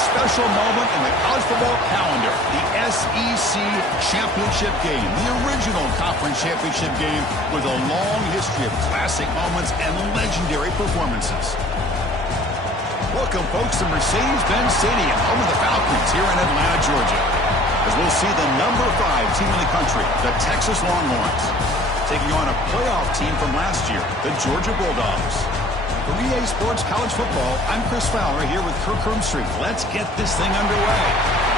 special moment in the college football calendar, the SEC Championship game, the original conference championship game with a long history of classic moments and legendary performances. Welcome, folks, to Mercedes-Benz Stadium, home of the Falcons here in Atlanta, Georgia, as we'll see the number 5 team in the country, the Texas Longhorns, taking on a playoff team from last year, the Georgia Bulldogs. For EA Sports College Football, I'm Chris Fowler here with Kirk Herbstreit. Let's get this thing underway.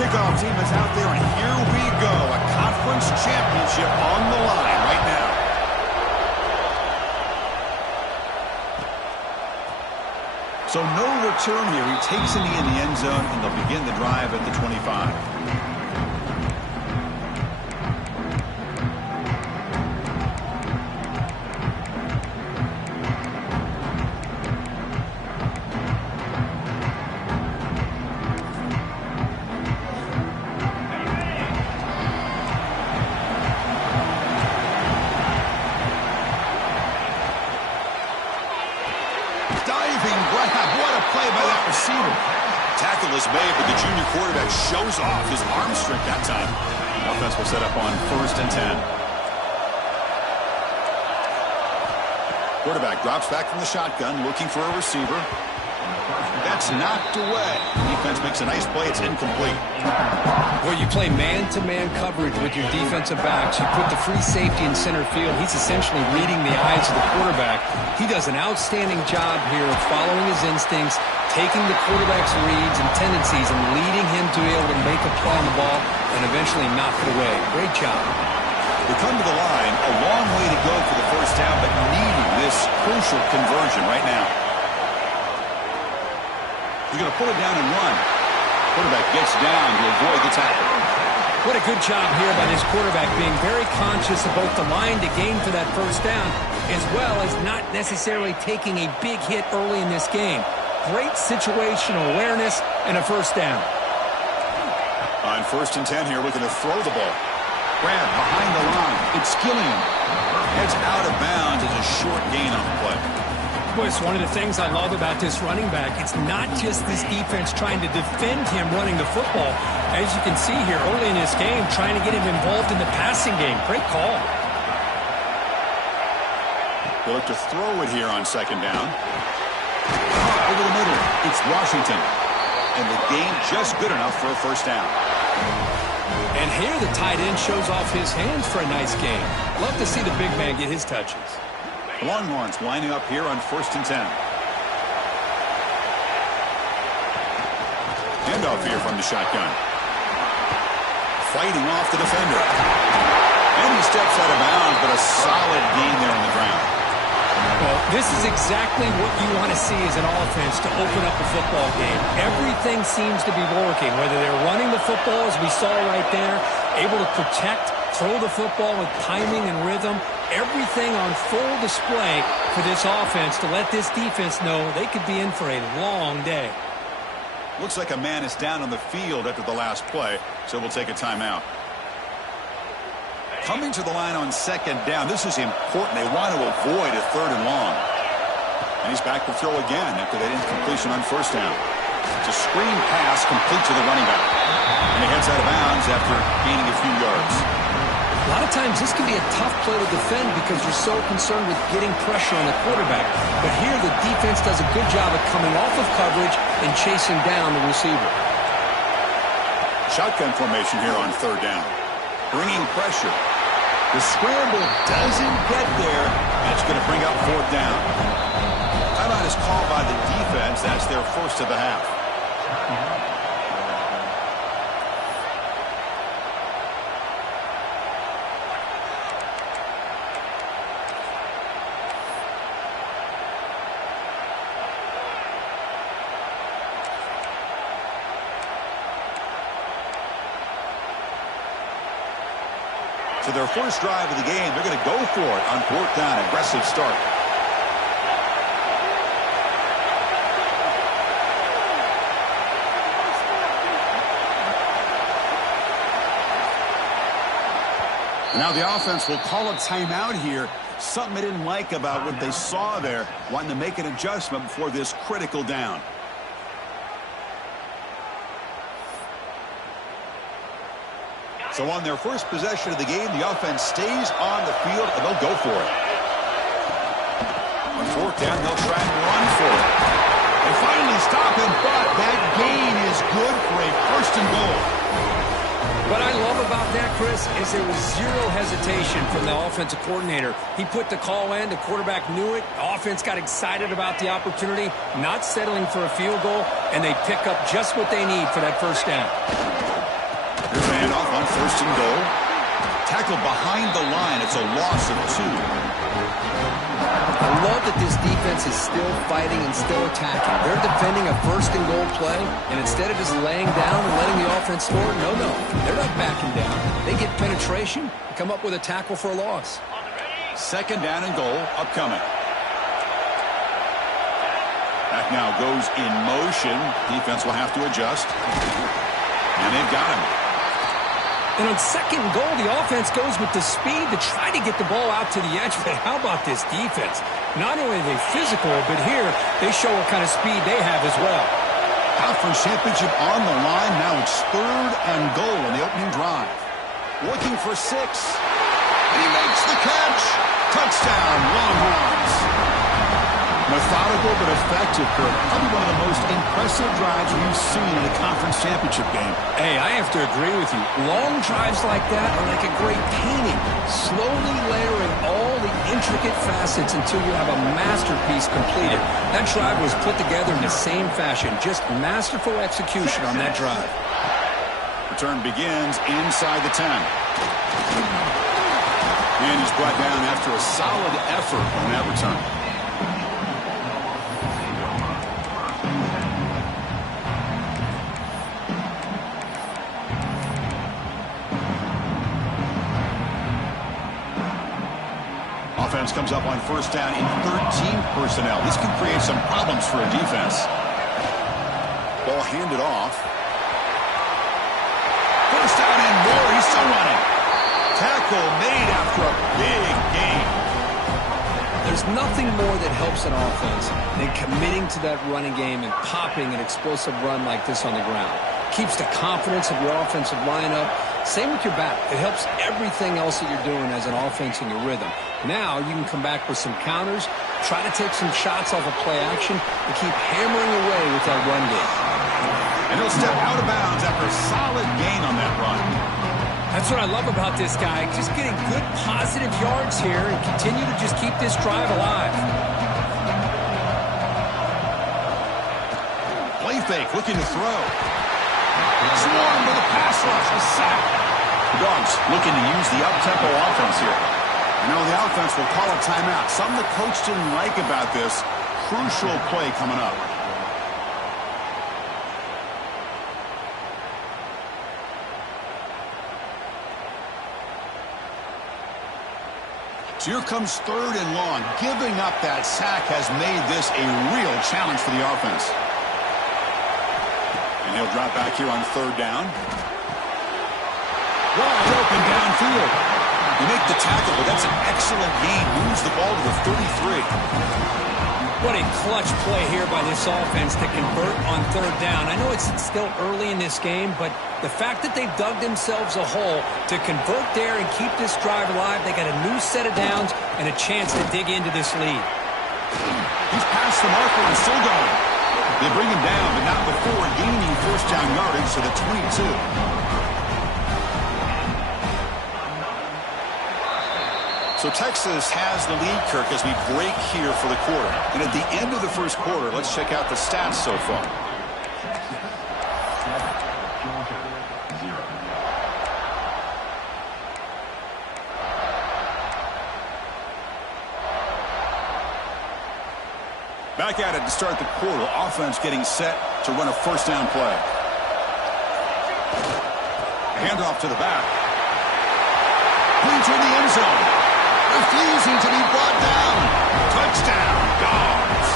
Kickoff team is out there, and here we go. A conference championship on the line right now. So no return here. He takes it in the end zone, and they'll begin the drive at the 25. Diving grab. What a play by that receiver. Tackle is made, but the junior quarterback shows off his arm strength that time. Offense will set up on 1st and 10. Quarterback drops back from the shotgun, looking for a receiver. That's knocked away. Defense makes a nice play. It's incomplete. Well, you play man-to-man coverage with your defensive backs. You put the free safety in center field. He's essentially reading the eyes of the quarterback. He does an outstanding job here of following his instincts, taking the quarterback's reads and tendencies, and leading him to be able to make a play on the ball and eventually knock it away. Great job. They come to the line, a long way to go for the first down, but needing this crucial conversion right now. He's going to pull it down and run. Quarterback gets down to avoid the tackle. What a good job here by this quarterback, being very conscious of both the line to gain for that first down, as well as not necessarily taking a big hit early in this game. Great situational awareness and a first down. On 1st and 10 here, looking to throw the ball. Grab behind the line. It's Gilliam. Heads out of bounds as a short gain on the play. Boy, it's one of the things I love about this running back. It's not just this defense trying to defend him running the football. As you can see here early in this game, trying to get him involved in the passing game. Great call. They'll look to throw it here on 2nd down. Over the middle, it's Washington. And the game just good enough for a first down. And here the tight end shows off his hands for a nice game. Love to see the big man get his touches. Longhorns lining up here on 1st and 10. Handoff here from the shotgun. Fighting off the defender. And he steps out of bounds, but a solid gain there on the ground. Well, this is exactly what you want to see as an offense to open up a football game. Everything seems to be working, whether they're running the football, as we saw right there, able to protect, throw the football with timing and rhythm. Everything on full display for this offense to let this defense know they could be in for a long day. Looks like a man is down on the field after the last play, so we'll take a timeout. Coming to the line on 2nd down, this is important. They want to avoid a 3rd and long. And he's back to throw again after that incompletion on 1st down. It's a screen pass complete to the running back. And he heads out of bounds after gaining a few yards. A lot of times this can be a tough play to defend because you're so concerned with getting pressure on the quarterback. But here the defense does a good job of coming off of coverage and chasing down the receiver. Shotgun formation here on 3rd down. Bringing pressure. The scramble doesn't get there, and it's going to bring up 4th down. Timeout is called by the defense. That's their first of the half. So their first drive of the game, they're going to go for it on 4th down. Aggressive start. Now the offense will call a timeout here. Something they didn't like about what they saw there. Wanting to make an adjustment before this critical down. So on their first possession of the game, the offense stays on the field, and they'll go for it. On 4th down, they'll try and run for it. They finally stop him, but that gain is good for a 1st and goal. What I love about that, Chris, is there was zero hesitation from the offensive coordinator. He put the call in. The quarterback knew it. The offense got excited about the opportunity, not settling for a field goal, and they pick up just what they need for that 1st down. Here's a handoff on 1st and goal. Tackle behind the line. It's a loss of 2. I love that this defense is still fighting and still attacking. They're defending a 1st and goal play, and instead of just laying down and letting the offense score, no, they're not backing down. They get penetration and come up with a tackle for a loss. 2nd down and goal upcoming. Back now goes in motion. Defense will have to adjust. And they've got him. And on 2nd and goal, the offense goes with the speed to try to get the ball out to the edge. But how about this defense? Not only are they physical, but here they show what kind of speed they have as well. Conference championship on the line. Now it's 3rd and goal in the opening drive. Looking for 6. And he makes the catch. Touchdown, Longhorns. Methodical but effective for probably one of the most impressive drives we've seen in a conference championship game. Hey, I have to agree with you. Long drives like that are like a great painting. Slowly layering all the intricate facets until you have a masterpiece completed. That drive was put together in the same fashion. Just masterful execution on that drive. Return begins inside the 10. And he's brought down after a solid effort on that return. Offense comes up on 1st down in 13 personnel. This can create some problems for a defense. Ball handed off. 1st down and more. He's still running. Tackle made after a big gain. There's nothing more that helps an offense than committing to that running game and popping an explosive run like this on the ground. Keeps the confidence of your offensive lineup. Same with your back. It helps everything else that you're doing as an offense in your rhythm. Now you can come back with some counters, try to take some shots off of play action, and keep hammering away with that run game. And he'll step out of bounds after a solid gain on that run. That's what I love about this guy. Just getting good positive yards here and continue to just keep this drive alive. Play fake, looking to throw. Swarm with a pass rush, a sack. The Dogs looking to use the up-tempo offense here. You know, the offense will call a timeout. Something the coach didn't like about this. Crucial play coming up. So here comes 3rd and long. Giving up that sack has made this a real challenge for the offense. And he'll drop back here on 3rd down. Wide open downfield. You make the tackle, but that's an excellent gain. Moves the ball to the 33. What a clutch play here by this offense to convert on 3rd down. I know it's still early in this game, but the fact that they've dug themselves a hole to convert there and keep this drive alive, they got a new set of downs and a chance to dig into this lead. He's past the marker and still going. They bring him down, but not before gaining 1st down yardage to the 22. So Texas has the lead, Kirk, as we break here for the quarter. And at the end of the 1st quarter, let's check out the stats so far. Back at it to start the quarter. Offense getting set to run a 1st down play. Handoff to the back. He in the end zone. Refusing to be brought down. Touchdown, Dogs.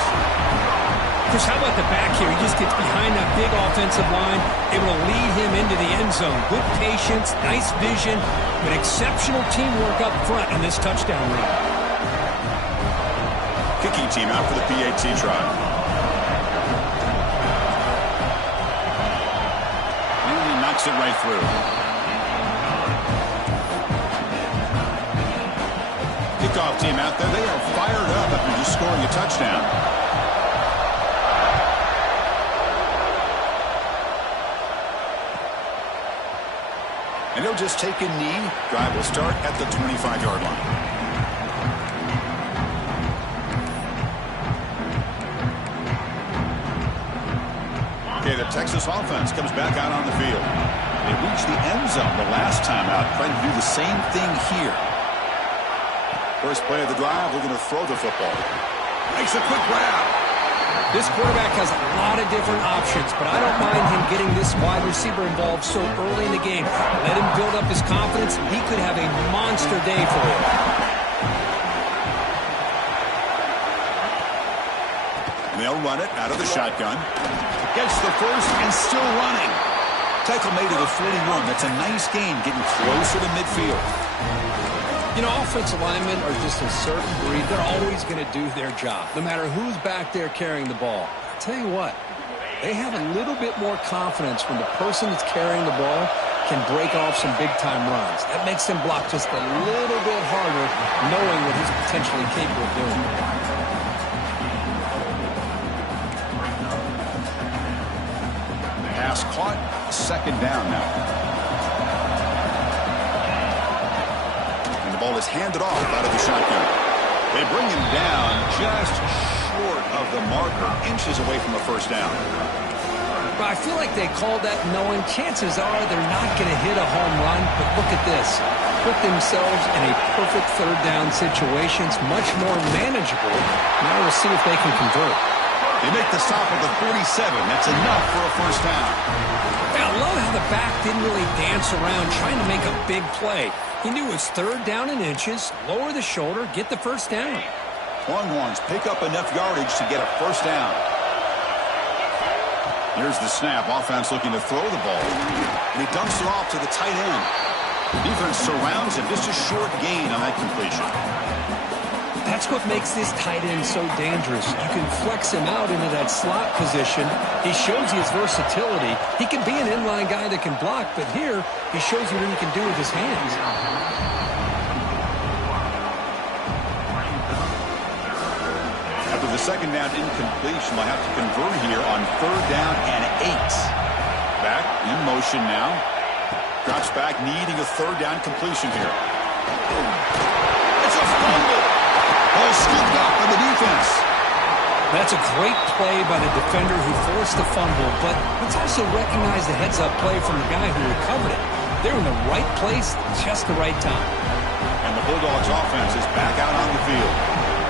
Chris, how about the back here? He just gets behind that big offensive line, able to lead him into the end zone. Good patience, nice vision, but exceptional teamwork up front on this touchdown run. Kicking team out for the PAT try. And he knocks it right through. Kickoff team out there. They are fired up after just scoring a touchdown. And he'll just take a knee. Drive will start at the 25-yard line. Okay, the Texas offense comes back out on the field. They reached the end zone the last time out, trying to do the same thing here. First play of the drive, we're going to throw the football. Makes a quick grab. This quarterback has a lot of different options, but I don't mind him getting this wide receiver involved so early in the game. Let him build up his confidence. He could have a monster day for him. And they'll run it out of the shotgun. Gets the first and still running. Tackle made to the 41. That's a nice gain, getting closer to midfield. You know, offensive linemen are just a certain breed. They're always going to do their job, no matter who's back there carrying the ball. I'll tell you what, they have a little bit more confidence when the person that's carrying the ball can break off some big-time runs. That makes them block just a little bit harder, knowing what he's potentially capable of doing. Pass caught, second down now. Ball is handed off out of the shotgun. They bring him down just short of the marker, inches away from a first down. But I feel like they called that knowing chances are they're not going to hit a home run, but look at this. Put themselves in a perfect third down situation. It's much more manageable. Now we'll see if they can convert. They make the stop at the 47. That's enough for a first down. I love how the back didn't really dance around trying to make a big play. He knew it was third down in inches, lower the shoulder, get the first down. Longhorns pick up enough yardage to get a first down. Here's the snap. Offense looking to throw the ball. And he dumps it off to the tight end. Defense surrounds him. Just a short gain on that completion. That's what makes this tight end so dangerous. You can flex him out into that slot position. He shows you his versatility. He can be an inline guy that can block, but here he shows you what he can do with his hands. After the second down incompletion, they'll have to convert here on third down and 8. Back in motion now. Drops back, needing a third down completion here. It's a fumble. Ball scooped up by the defense. That's a great play by the defender who forced the fumble, but let's also recognize the heads-up play from the guy who recovered it. They're in the right place, just the right time. And the Bulldogs offense is back out on the field.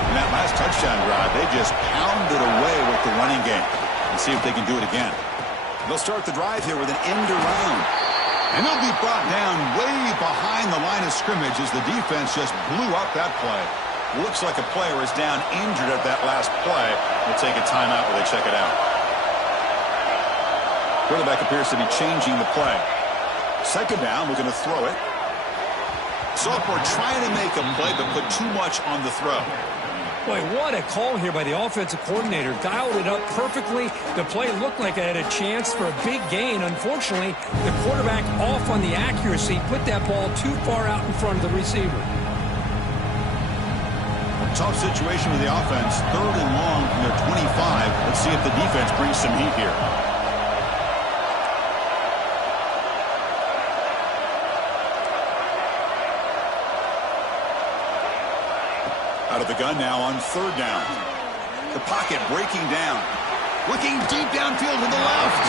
In that last touchdown drive, they just pounded away with the running game. Let's see if they can do it again. They'll start the drive here with an end around. And they'll be brought down way behind the line of scrimmage as the defense just blew up that play. Looks like a player is down injured at that last play. We'll take a timeout while they check it out. Quarterback appears to be changing the play. Second down, we're going to throw it. Sophomore trying to make a play, but put too much on the throw. Boy, what a call here by the offensive coordinator. Dialed it up perfectly. The play looked like it had a chance for a big gain. Unfortunately, the quarterback off on the accuracy, put that ball too far out in front of the receiver. Tough situation with the offense. Third and long from their 25. Let's see if the defense brings some heat here. Out of the gun now on third down. The pocket breaking down. Looking deep downfield to the left.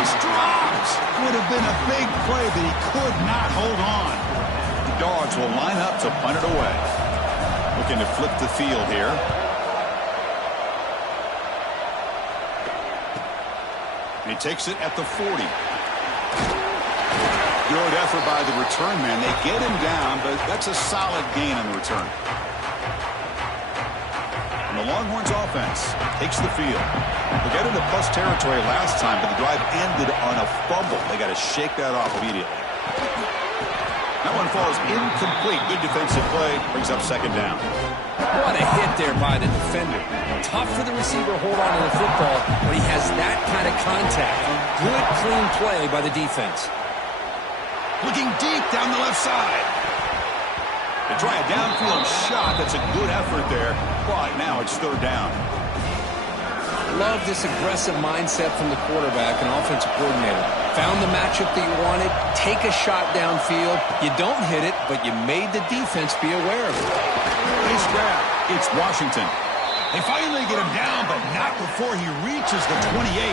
It's dropped. Would have been a big play, but he could not hold on. The Dogs will line up to punt it away. Looking to flip the field here. He takes it at the 40. Good effort by the return man. They get him down, but that's a solid gain on the return. And the Longhorns offense takes the field. They got into plus territory last time, but the drive ended on a fumble. They got to shake that off immediately. That one falls incomplete. Good defensive play. Brings up second down. What a hit there by the defender. Tough for the receiver to hold on to the football when he has that kind of contact. Good, clean play by the defense. Looking deep down the left side. They try a downfield shot. That's a good effort there. But now it's third down. Love this aggressive mindset from the quarterback and offensive coordinator. Found the matchup that you wanted. Take a shot downfield. You don't hit it, but you made the defense be aware of it. Nice grab. It's Washington. They finally get him down, but not before he reaches the 28.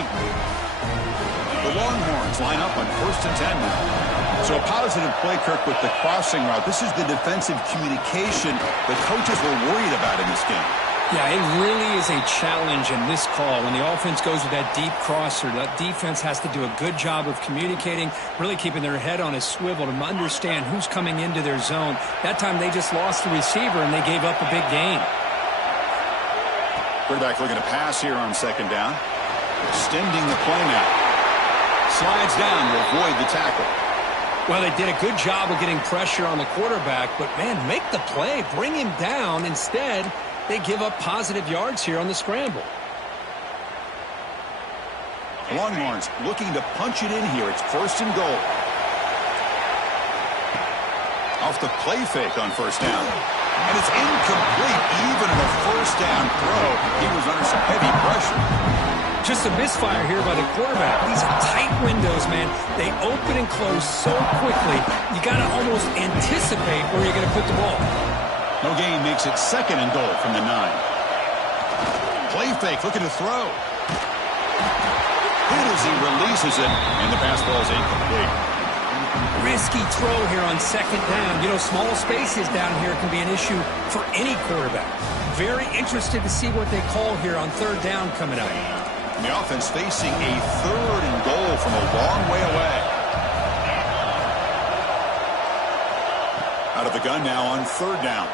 The Longhorns line up on 1st and 10 now. So a positive play, Kirk, with the crossing route. This is the defensive communication the coaches were worried about in this game. Yeah, it really is a challenge in this call. When the offense goes with that deep crosser, that defense has to do a good job of communicating, really keeping their head on a swivel to understand who's coming into their zone. That time they just lost the receiver and they gave up a big gain. Quarterback looking to pass here on second down. Extending the play now. Slides down to avoid the tackle. Well, they did a good job of getting pressure on the quarterback, but, man, make the play. Bring him down. Instead, they give up positive yards here on the scramble. Longhorns looking to punch it in here. It's 1st and goal. Off the play fake on 1st down. And it's incomplete. Even in a 1st down throw, he was under some heavy pressure. Just a misfire here by the quarterback. These are tight windows, man. They open and close so quickly, you got to almost anticipate where you're going to put the ball. No gain makes it 2nd and goal from the 9. Play fake, looking to throw. Hit as he releases it, and the pass ball is incomplete. Risky throw here on 2nd down. You know, small spaces down here can be an issue for any quarterback. Very interested to see what they call here on 3rd down coming up. The offense facing a 3rd and goal from a long way away. Out of the gun now on 3rd down.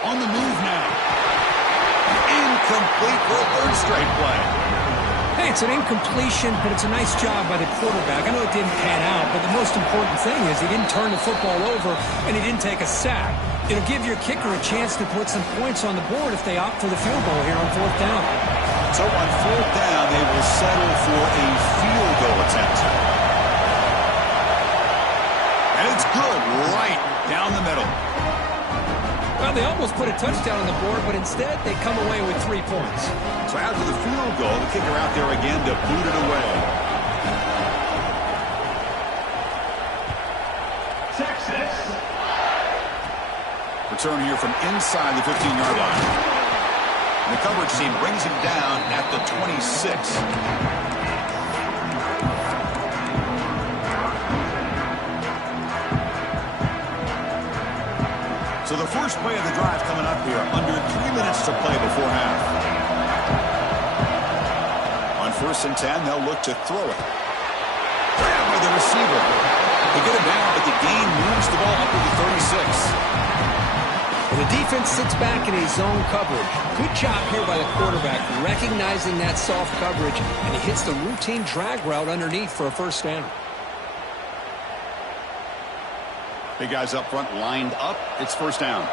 On the move now. Incomplete for a 3rd straight play. Hey, it's an incompletion, but it's a nice job by the quarterback. I know it didn't pan out, but the most important thing is he didn't turn the football over and he didn't take a sack. It'll give your kicker a chance to put some points on the board if they opt for the field goal here on 4th down. So on 4th down, they will settle for a field goal attempt. And it's good right down the middle. Well, they almost put a touchdown on the board, but instead they come away with 3 points. So after the field goal, the kicker out there again to boot it away. Texas. Return here from inside the 15-yard line. The coverage team brings him down at the 26. So the first play of the drive coming up here, under 3 minutes to play before half. On 1st and 10, they'll look to throw it. Grabbed by the receiver. They get him down, but the gain moves the ball up to the 36. Well, the defense sits back in a zone coverage. Good job here by the quarterback, recognizing that soft coverage, and he hits the routine drag route underneath for a 1st down. Big guys up front lined up. It's 1st down.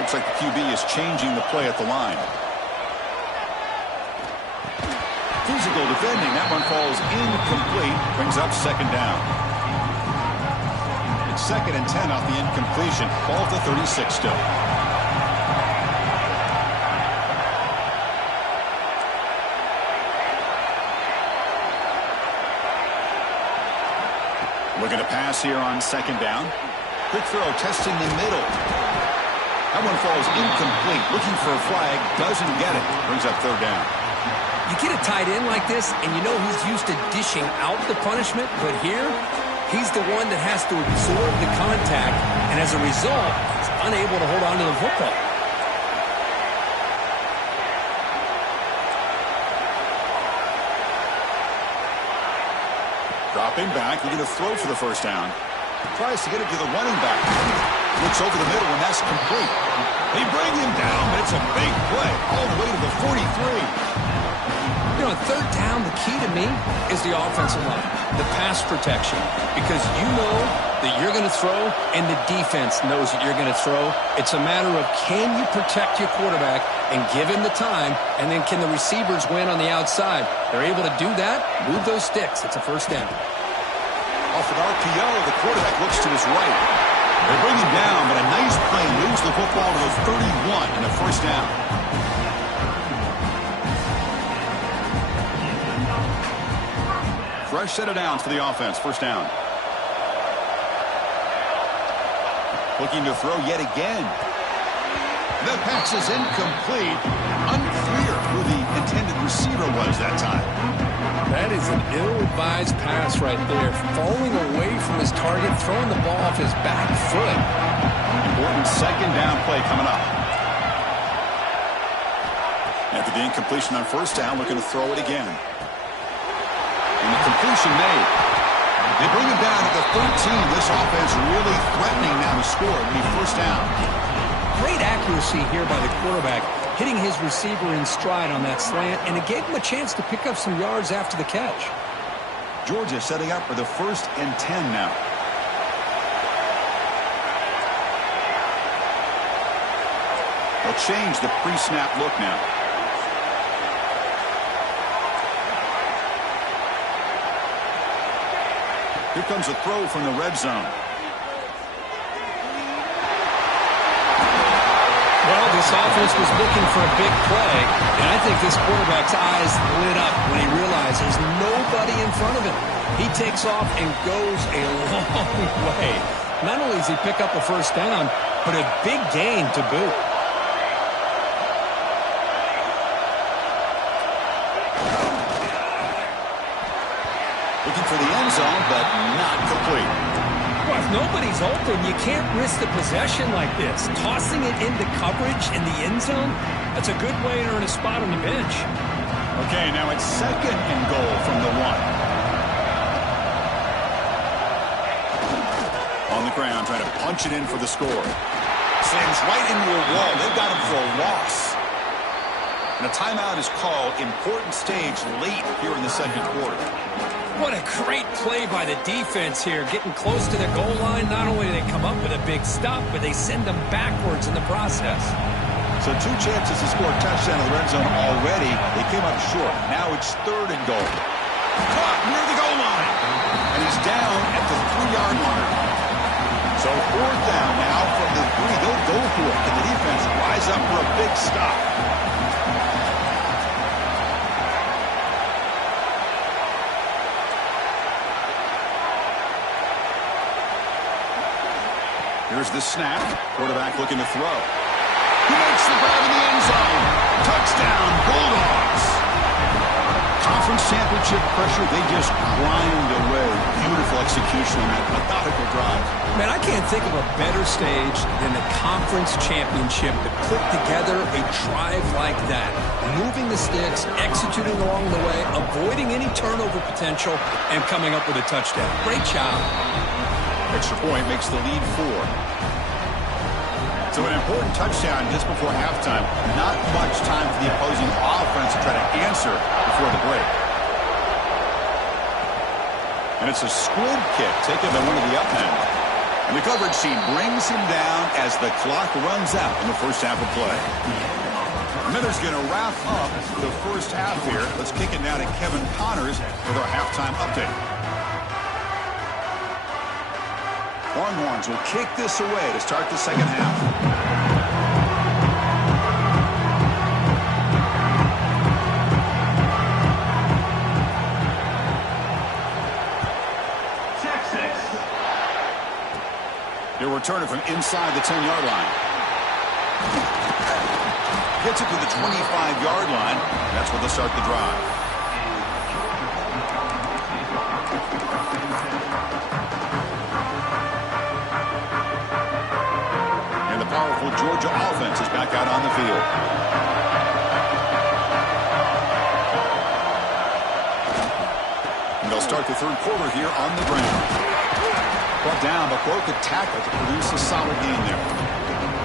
Looks like the QB is changing the play at the line. Physical defending. That one falls incomplete. Brings up 2nd down. 2nd and 10 off the incompletion. Ball at the 36 still. Looking to pass here on 2nd down. Quick throw, testing the middle. That one falls incomplete. Looking for a flag. Doesn't get it. Brings up 3rd down. You get a tight end like this, and you know he's used to dishing out the punishment, but here, he's the one that has to absorb the contact, and as a result, he's unable to hold on to the football. Dropping back, looking to throw for the first down. Tries to get it to the running back. Looks over the middle, and that's complete. They bring him down, but it's a big play all the way to the 43. You know, on third down, the key to me is the offensive line, the pass protection, because you know that you're going to throw and the defense knows that you're going to throw. It's a matter of can you protect your quarterback and give him the time, and then can the receivers win on the outside? They're able to do that, move those sticks. It's a first down. Off an RPO, the quarterback looks to his right. They bring him down, but a nice play moves the football to the 31 and a first down. Fresh set of downs for the offense. First down. Looking to throw yet again. The pass is incomplete. Unclear who the intended receiver was that time. That is an ill-advised pass right there. Falling away from his target, throwing the ball off his back foot. Important second down play coming up. After the incompletion on first down, looking to throw it again. And the completion made. They bring him down to the 13. This offense really threatening now to score when he first down. Great accuracy here by the quarterback, hitting his receiver in stride on that slant, and it gave him a chance to pick up some yards after the catch. Georgia setting up for the 1st and 10 now. They'll change the pre-snap look now. Here comes a throw from the red zone. Well, this offense was looking for a big play, and I think this quarterback's eyes lit up when he realizes nobody in front of him. He takes off and goes a long way. Not only does he pick up a first down, but a big gain to boot. Looking for the end zone, but not complete. Well, if nobody's open, you can't risk the possession like this. Tossing it into coverage in the end zone, that's a good way to earn a spot on the bench. Okay, now it's 2nd and goal from the 1. On the ground, trying to punch it in for the score. Slams right into a wall. They've got him for a loss. And a timeout is called. Important stage late here in the 2nd quarter. What a great play by the defense here. Getting close to the goal line, not only do they come up with a big stop, but they send them backwards in the process. So 2 chances to score a touchdown in the red zone already. They came up short. Now it's 3rd and goal. Caught near the goal line. And he's down at the 3-yard line. So 4th down now from the 3. They'll go for it. And the defense rise up for a big stop. Here's the snap. Quarterback looking to throw. He makes the grab in the end zone. Touchdown, Bulldogs. Conference championship pressure, they just grind away. Beautiful execution on that methodical drive. Man, I can't think of a better stage than the conference championship to put together a drive like that. Moving the sticks, executing along the way, avoiding any turnover potential, and coming up with a touchdown. Great job. Extra point makes the lead 4. So an important touchdown just before halftime. Not much time for the opposing offense to try to answer before the break. And it's a squib kick taken by one of the up end. And the coverage team brings him down as the clock runs out in the first half of play. Miller's going to wrap up the first half here. Let's kick it now to Kevin Connors with our halftime update. Longhorns will kick this away to start the second half. Texas. They'll return it from inside the 10-yard line. Gets it to the 25-yard line. That's where they'll start the drive. Powerful Georgia offense is back out on the field. And they'll start the third quarter here on the ground. Brought down, but broke a tackle to produce a solid gain there.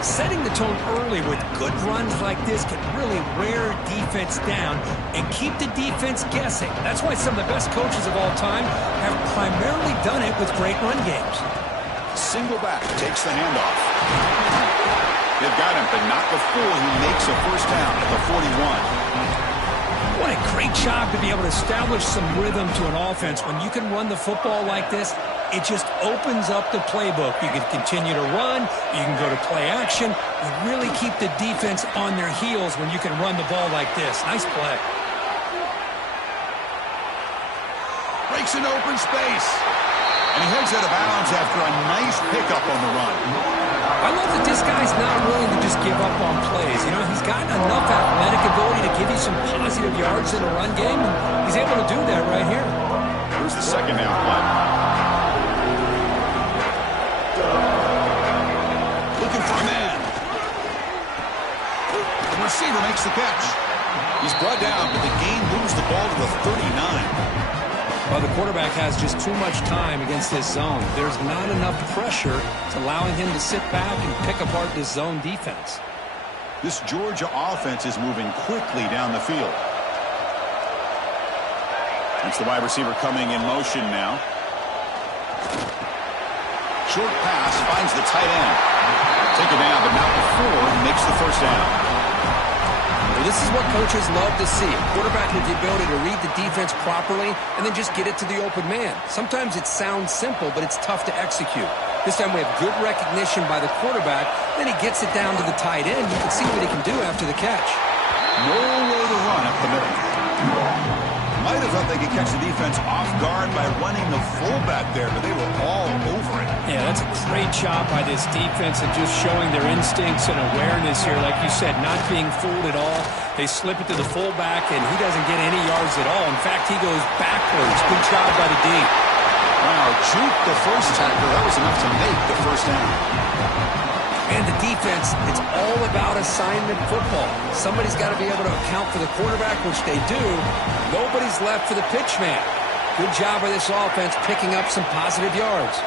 Setting the tone early with good runs like this can really wear defense down and keep the defense guessing. That's why some of the best coaches of all time have primarily done it with great run games. Single back takes the handoff. They've got him, but not before he makes a first down at the 41. What a great job to be able to establish some rhythm to an offense. When you can run the football like this, it just opens up the playbook. You can continue to run. You can go to play action. You really keep the defense on their heels when you can run the ball like this. Nice play. Breaks an open space. And he heads out of bounds after a nice pickup on the run. I love that this guy's not willing to just give up on plays. You know, he's got enough athletic ability to give you some positive yards in a run game, and he's able to do that right here. Here's the second down play. Looking for a man. The receiver makes the catch. He's brought down, but the gain moves the ball to the 39. Well, the quarterback has just too much time against this zone. There's not enough pressure to allowing him to sit back and pick apart this zone defense. This Georgia offense is moving quickly down the field. It's the wide receiver coming in motion now. Short pass finds the tight end. Take it down, but not before he makes the first down. Well, this is what coaches love to see. A quarterback with the ability to read the defense properly and then just get it to the open man. Sometimes it sounds simple, but it's tough to execute. This time we have good recognition by the quarterback. Then he gets it down to the tight end. You can see what he can do after the catch. No way to run up the middle. Might have thought they could catch the defense off guard by running the fullback there, but they were all over it. Yeah, that's a great job by this defense and just showing their instincts and awareness here. Like you said, not being fooled at all. They slip it to the fullback, and he doesn't get any yards at all. In fact, he goes backwards. Good job by the D. Wow, juked the first tackler. That was enough to make the first down. And the defense, it's all about assignment football. Somebody's got to be able to account for the quarterback, which they do. Nobody's left for the pitch man. Good job by this offense picking up some positive yards.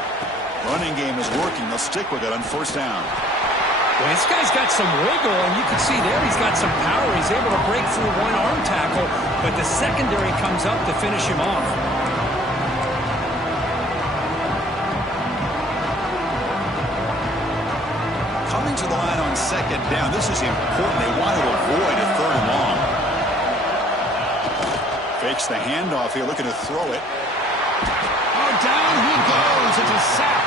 Running game is working. They'll stick with it on first down. Well, this guy's got some wiggle, and you can see there he's got some power. He's able to break through one arm tackle, but the secondary comes up to finish him off. Coming to the line on second down. This is important. They want to avoid a third and long. Fakes the handoff here, looking to throw it. Oh, down he goes. It's a sack.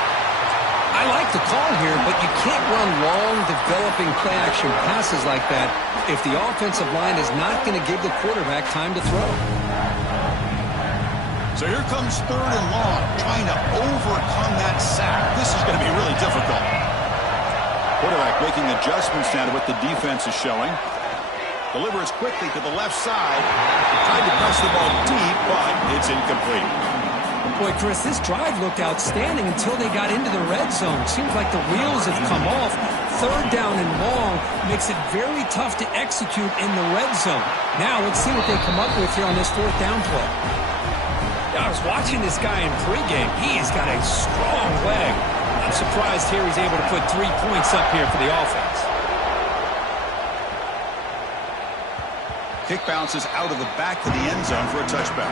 I like the call here, but you can't run long, developing play-action passes like that if the offensive line is not going to give the quarterback time to throw. So here comes third and long, trying to overcome that sack. This is going to be really difficult. Quarterback making adjustments now to what the defense is showing. Delivers quickly to the left side. Tried to press the ball deep, but it's incomplete. Boy, Chris, this drive looked outstanding until they got into the red zone. Seems like the wheels have come off. Third down and long makes it very tough to execute in the red zone. Now, let's see what they come up with here on this fourth down play. I was watching this guy in pregame. He's got a strong leg. I'm surprised here he's able to put 3 points up here for the offense. Kick bounces out of the back to the end zone for a touchback.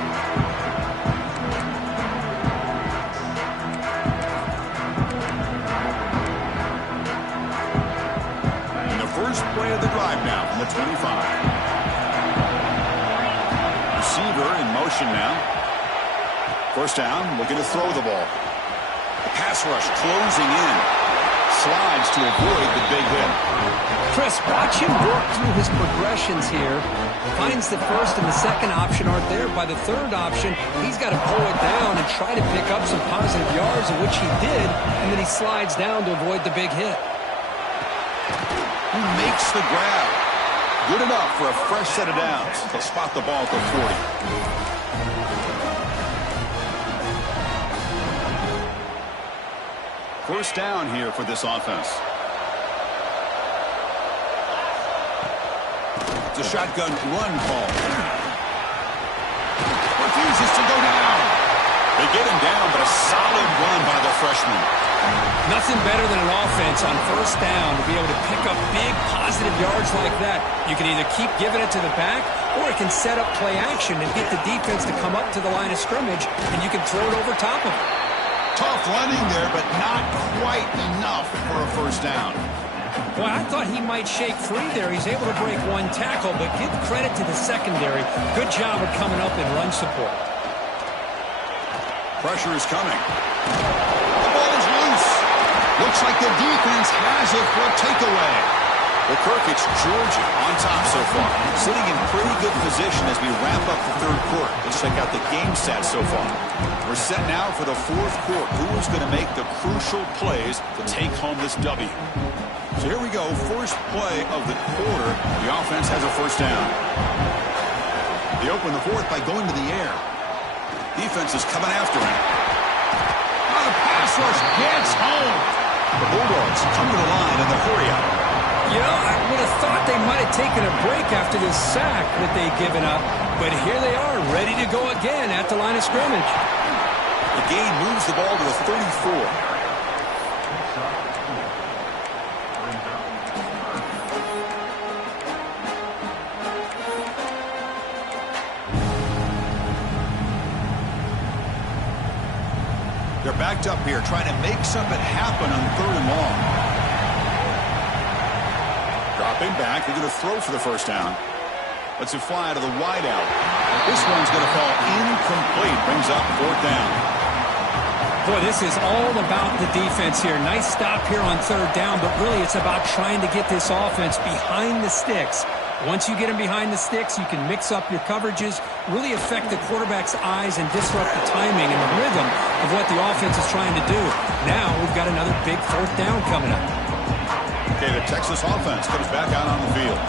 First play of the drive now from the 25. Receiver in motion now. First down, looking to throw the ball. The pass rush closing in. Slides to avoid the big hit. Chris, watch him work through his progressions here. Finds the first and the second option aren't there. By the third option, he's got to pull it down and try to pick up some positive yards, of which he did, and then he slides down to avoid the big hit. He makes the grab. Good enough for a fresh set of downs. He'll spot the ball at the 40. First down here for this offense. It's a shotgun run call. Refuses to go down. They get him down, but a solid run by the freshman. Nothing better than an offense on first down to be able to pick up big positive yards like that. You can either keep giving it to the back, or it can set up play action and get the defense to come up to the line of scrimmage, and you can throw it over top of it. Tough running there, but not quite enough for a first down. Boy, I thought he might shake free there. He's able to break one tackle, but give credit to the secondary. Good job of coming up in run support. Pressure is coming. The ball is loose. Looks like the defense has it for a takeaway. Well, Kirk, it's Georgia on top so far. Sitting in pretty good position as we wrap up the third quarter. Let's check out the game stats so far. We're set now for the fourth quarter. Who is going to make the crucial plays to take home this W? So here we go. First play of the quarter. The offense has a first down. They open the fourth by going to the air. Defense is coming after him. Oh, the pass rush gets home. The Bulldogs come to the line in the hurry-up. You know, I would have thought they might have taken a break after this sack that they'd given up. But here they are, ready to go again at the line of scrimmage. The gain moves the ball to the 34. They're backed up here, trying to make something happen on third and long. Dropping back, they're going to throw for the first down. Lets it fly out of the wide out. This one's going to fall incomplete. Brings up fourth down. Boy, this is all about the defense here. Nice stop here on third down, but really it's about trying to get this offense behind the sticks. Once you get them behind the sticks, you can mix up your coverages, really affect the quarterback's eyes and disrupt the timing and the rhythm of what the offense is trying to do. Now we've got another big fourth down coming up. Okay, the Texas offense comes back out on the field.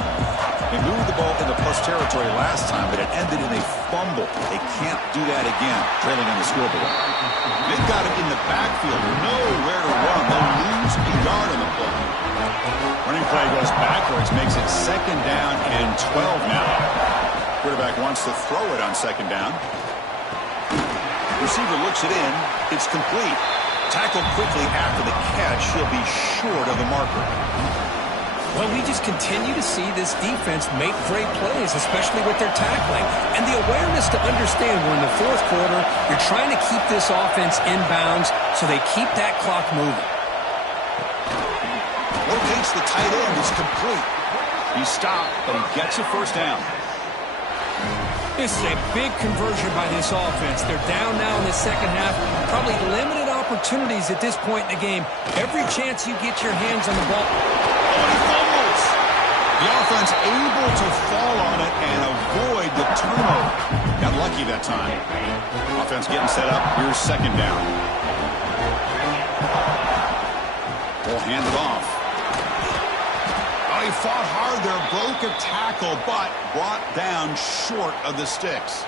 They moved the ball into plus territory last time, but it ended in a fumble. They can't do that again, trailing on the scoreboard. They've got it in the backfield, nowhere to run. They'll lose a yard on the play. Running play goes backwards, makes it second down and 12 now. Quarterback wants to throw it on second down. Receiver looks it in. It's complete. Tackled quickly after the catch. He'll be short of the marker. Well, we just continue to see this defense make great plays, especially with their tackling. And the awareness to understand we're in the fourth quarter, you're trying to keep this offense in bounds so they keep that clock moving. Rotates the tight end. It's complete. He stopped, but he gets a first down. This is a big conversion by this offense. They're down now in the second half. Probably limited opportunities at this point in the game. Every chance you get your hands on the ball. Oh, he fumbles. The offense able to fall on it and avoid the turnover. Got lucky that time. Offense getting set up. Here's second down. Ball handed off. He fought hard there, broke a tackle, but brought down short of the sticks.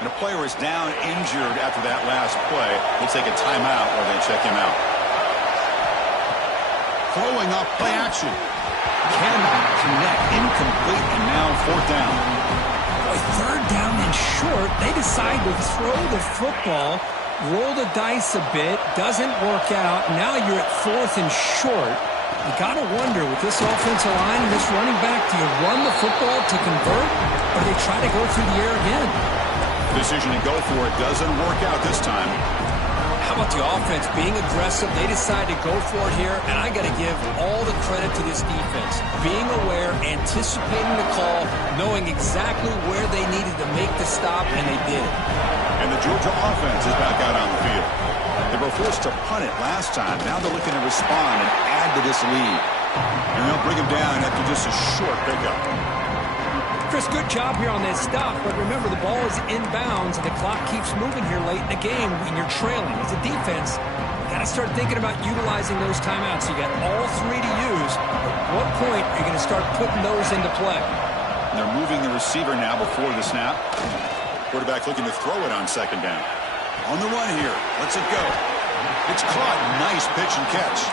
And a player is down injured after that last play. We'll take a timeout while they check him out. Throwing up, play action. Cannot connect, incomplete, and now fourth down. Boy, third down and short. They decide to throw the football, roll the dice a bit, doesn't work out. Now you're at fourth and short. You got to wonder, with this offensive line and this running back, do you run the football to convert, or do they try to go through the air again? Decision to go for it doesn't work out this time. How about the offense being aggressive? They decide to go for it here, and I got to give all the credit to this defense. Being aware, anticipating the call, knowing exactly where they needed to make the stop, and they did. And the Georgia offense is back out on the field. They were forced to punt it last time. Now they're looking to respond and add to this lead. And they'll bring him down after just a short pickup. Chris, good job here on that stop, but remember, the ball is inbounds, and the clock keeps moving here late in the game when you're trailing. As a defense, you got to start thinking about utilizing those timeouts. You got all three to use. At what point are you going to start putting those into play? And they're moving the receiver now before the snap. Quarterback looking to throw it on second down. On the run here. Lets it go. It's caught. Nice pitch and catch.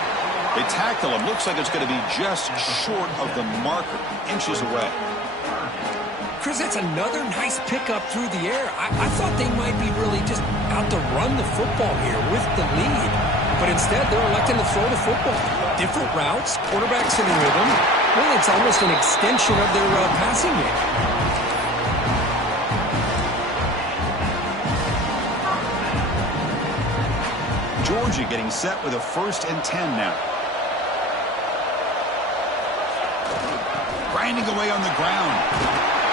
They tackle him. Looks like it's going to be just short of the marker, inches away. Chris, that's another nice pickup through the air. I thought they might be really just out to run the football here with the lead. But instead, they're electing to throw the football. Different routes, quarterbacks in rhythm. Well, it's almost an extension of their passing game. Georgia getting set with a 1st and 10 now. Grinding away on the ground.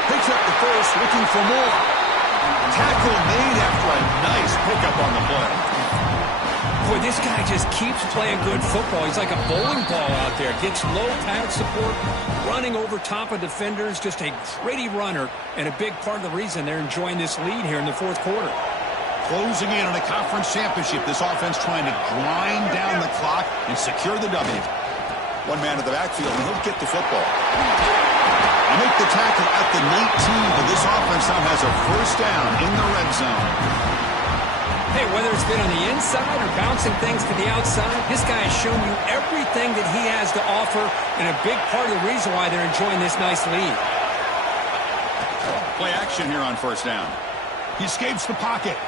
Picks up the first, looking for more. Tackle made after a nice pickup on the play. Boy, this guy just keeps playing good football. He's like a bowling ball out there. Gets low pad support, running over top of defenders. Just a gritty runner, and a big part of the reason they're enjoying this lead here in the 4th quarter. Closing in on a conference championship. This offense trying to grind down the clock and secure the W. One man in the backfield, and he'll get the football. They make the tackle at the 19, but this offense now has a 1st down in the red zone. Hey, whether it's been on the inside or bouncing things to the outside, this guy has shown you everything that he has to offer, and a big part of the reason why they're enjoying this nice lead. Play action here on 1st down. He escapes the pocket.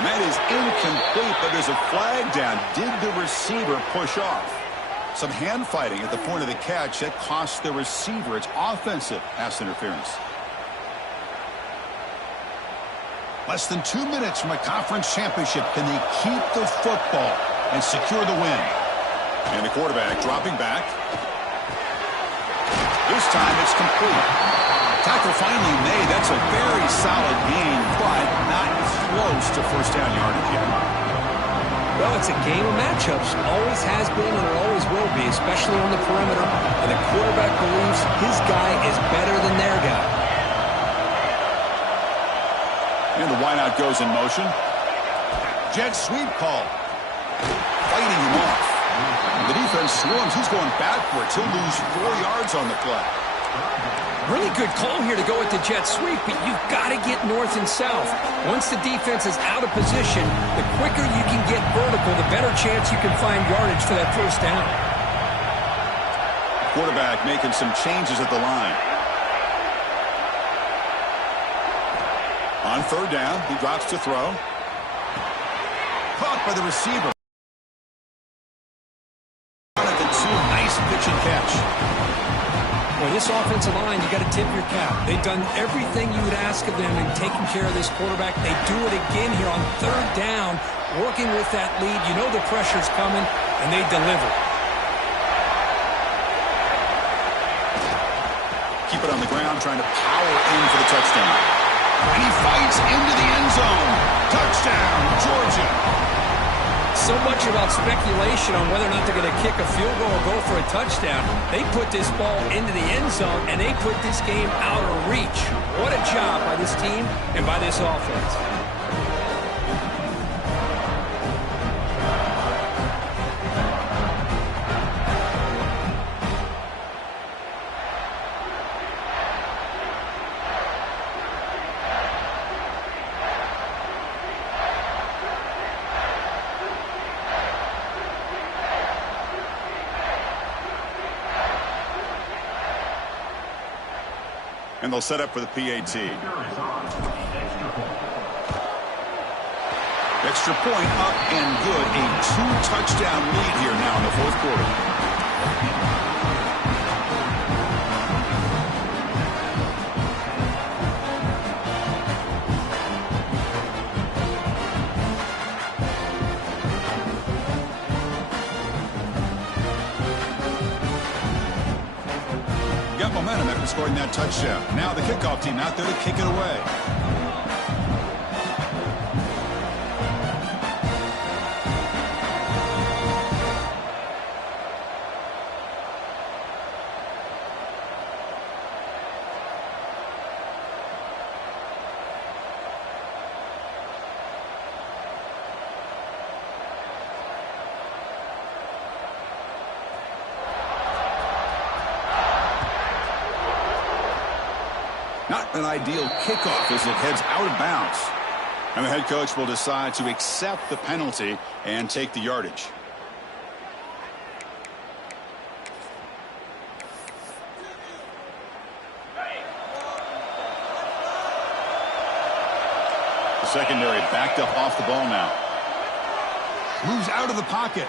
And that is incomplete, but there's a flag down. Did the receiver push off? Some hand fighting at the point of the catch that cost the receiver its offensive pass interference. Less than 2 minutes from a conference championship. Can they keep the football and secure the win? And the quarterback dropping back. This time it's complete. Tackle finally made. That's a very solid gain, but not close to 1st down yardage yet. Well, it's a game of matchups. Always has been and it always will be, especially on the perimeter. And the quarterback believes his guy is better than their guy. And the wideout goes in motion. Jet sweep call. Fighting him off. The defense swarms. He's going backwards. He'll lose 4 yards on the play. Really good call here to go with the jet sweep, but you've got to get north and south. Once the defense is out of position, the quicker you can get vertical, the better chance you can find yardage for that 1st down. Quarterback making some changes at the line. On 3rd down, he drops to throw. Caught by the receiver. Out of the 2, nice pitch and catch. Boy, this offensive line, you got to tip your cap. They've done everything you would ask of them in taking care of this quarterback. They do it again here on 3rd down, working with that lead. You know the pressure's coming, and they deliver. Keep it on the ground, trying to power in for the touchdown. And he fights into the end zone. Touchdown, Georgia. So much about speculation on whether or not they're going to kick a field goal or go for a touchdown. They put this ball into the end zone, and they put this game out of reach. What a job by this team and by this offense. And they'll set up for the PAT. Extra point up and good. A 2-touchdown lead here now in the 4th quarter. Got momentum after scoring that touchdown. Now the kickoff team out there to kick it away. Not an ideal kickoff as it heads out of bounds. And the head coach will decide to accept the penalty and take the yardage. The secondary backed up off the ball now. Moves out of the pocket.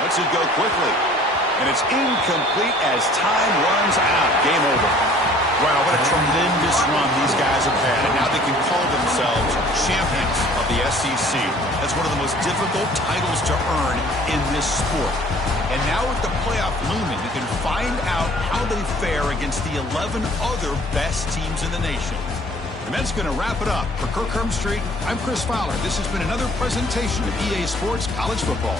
Lets it go quickly. And it's incomplete as time runs out. Game over. Wow, what a tremendous run these guys have had. And now they can call themselves champions of the SEC. That's one of the most difficult titles to earn in this sport. And now with the playoff looming, they can find out how they fare against the 11 other best teams in the nation. And that's going to wrap it up. For Kirk Street, I'm Chris Fowler. This has been another presentation of EA Sports College Football.